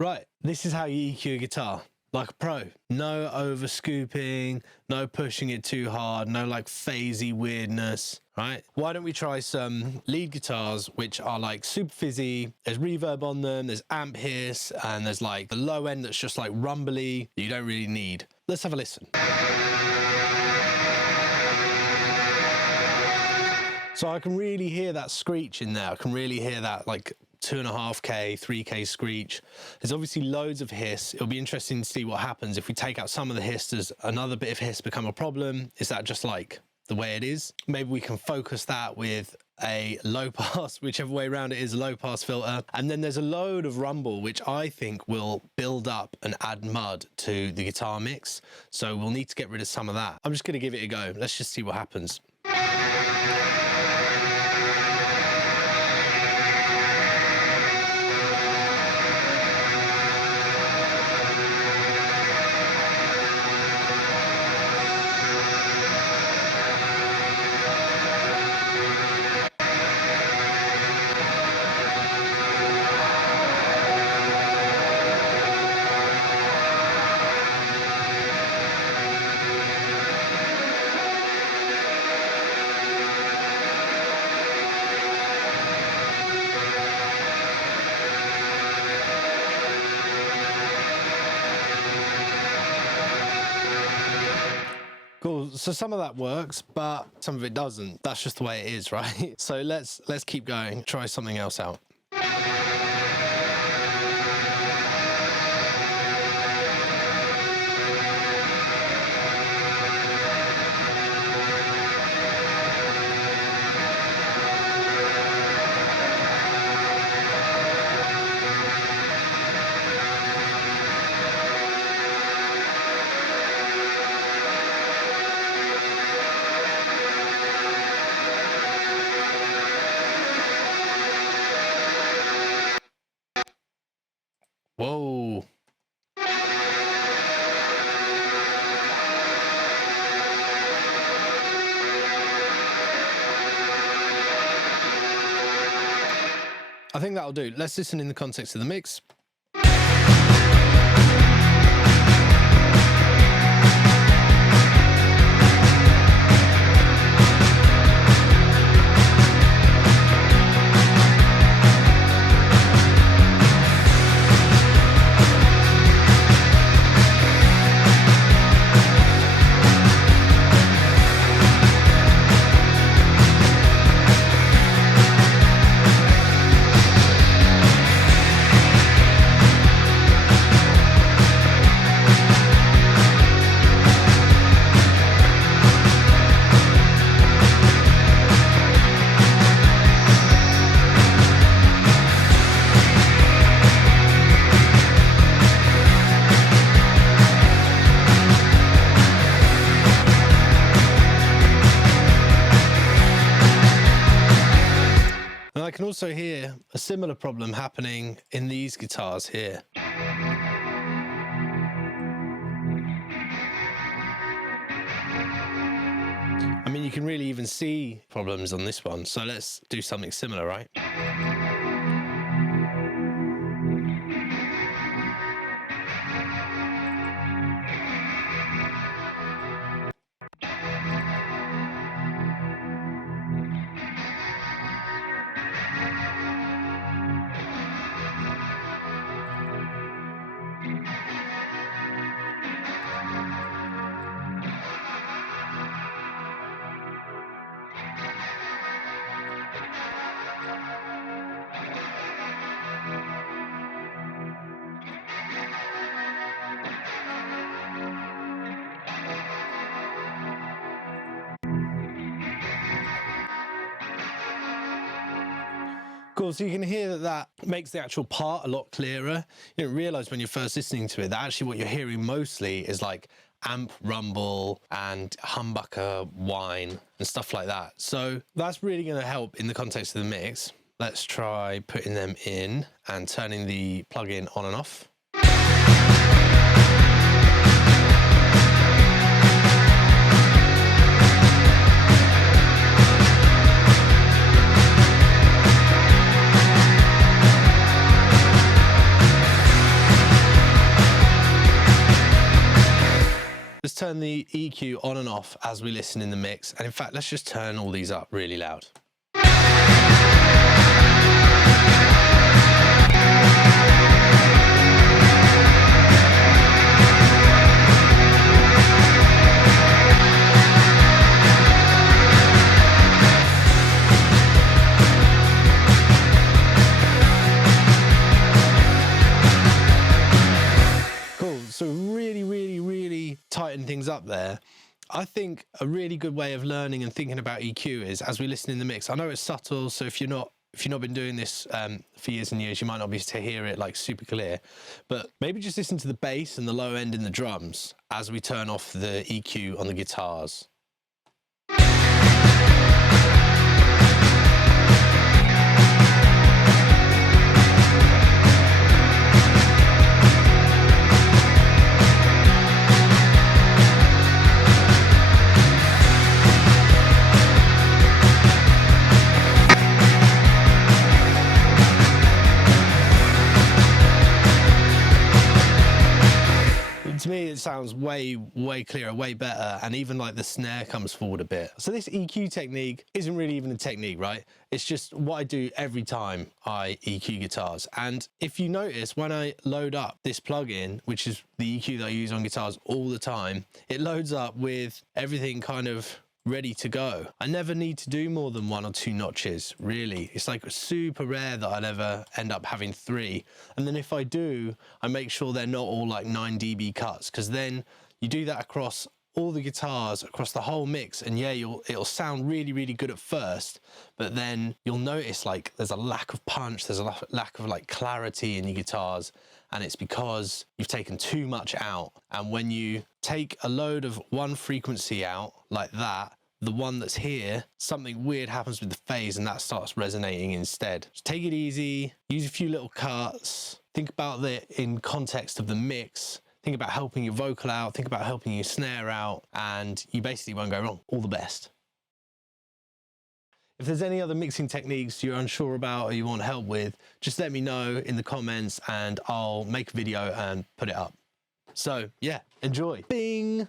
Right, this is how you EQ a guitar, like a pro. No over scooping, no pushing it too hard, no like phasey weirdness, right? Why don't we try some lead guitars, which are like super fizzy, there's reverb on them, there's amp hiss, and there's like the low end that's just like rumbly, that you don't really need. Let's have a listen. So I can really hear that screech in there. I can really hear that like 2.5K, 3K screech. There's obviously loads of hiss. It'll be interesting to see what happens if we take out some of the hiss. Does another bit of hiss become a problem? Is that just like the way it is? Maybe we can focus that with a low pass, whichever way around it is, a low pass filter. And then there's a load of rumble, which I think will build up and add mud to the guitar mix. So we'll need to get rid of some of that. I'm just gonna give it a go. Let's just see what happens. Cool, so some of that works, but some of it doesn't. That's just the way it is, right? So let's keep going, try something else out. Whoa. I think that'll do. Let's listen in the context of the mix. And I can also hear a similar problem happening in these guitars here. I mean, you can really even see problems on this one. So let's do something similar, right? Cool, so you can hear that makes the actual part a lot clearer. You don't realize when you're first listening to it that actually what you're hearing mostly is like amp rumble and humbucker whine and stuff like that. So that's really going to help in the context of the mix. Let's try putting them in and turning the plugin on and off. Let's turn the EQ on and off as we listen in the mix. And in fact, let's just turn all these up really loud. So really tighten things up there. I think a really good way of learning and thinking about EQ is as we listen in the mix. I know it's subtle, so if you've not been doing this for years and years, you might not be able to hear it like super clear, but maybe just listen to the bass and the low end in the drums as we turn off the EQ on the guitars. To me, it sounds way clearer, way better, and even like the snare comes forward a bit. So this EQ technique isn't really even a technique, right? It's just what I do every time I EQ guitars. And if you notice, when I load up this plugin, which is the EQ that I use on guitars all the time, it loads up with everything kind of ready to go. I never need to do more than 1 or 2 notches, really. It's like super rare that I'd ever end up having 3. And then if I do, I make sure they're not all like 9 dB cuts, because then you do that across all the guitars, across the whole mix, and yeah, it'll sound really good at first, but then you'll notice like there's a lack of punch, there's a lack of like clarity in your guitars, and it's because you've taken too much out. And when you take a load of one frequency out like that, the one that's here, something weird happens with the phase and that starts resonating instead. Just take it easy, use a few little cuts, think about it in context of the mix, think about helping your vocal out, think about helping your snare out, and you basically won't go wrong. All the best. If there's any other mixing techniques you're unsure about or you want help with, just let me know in the comments and I'll make a video and put it up. So yeah, enjoy. Bing!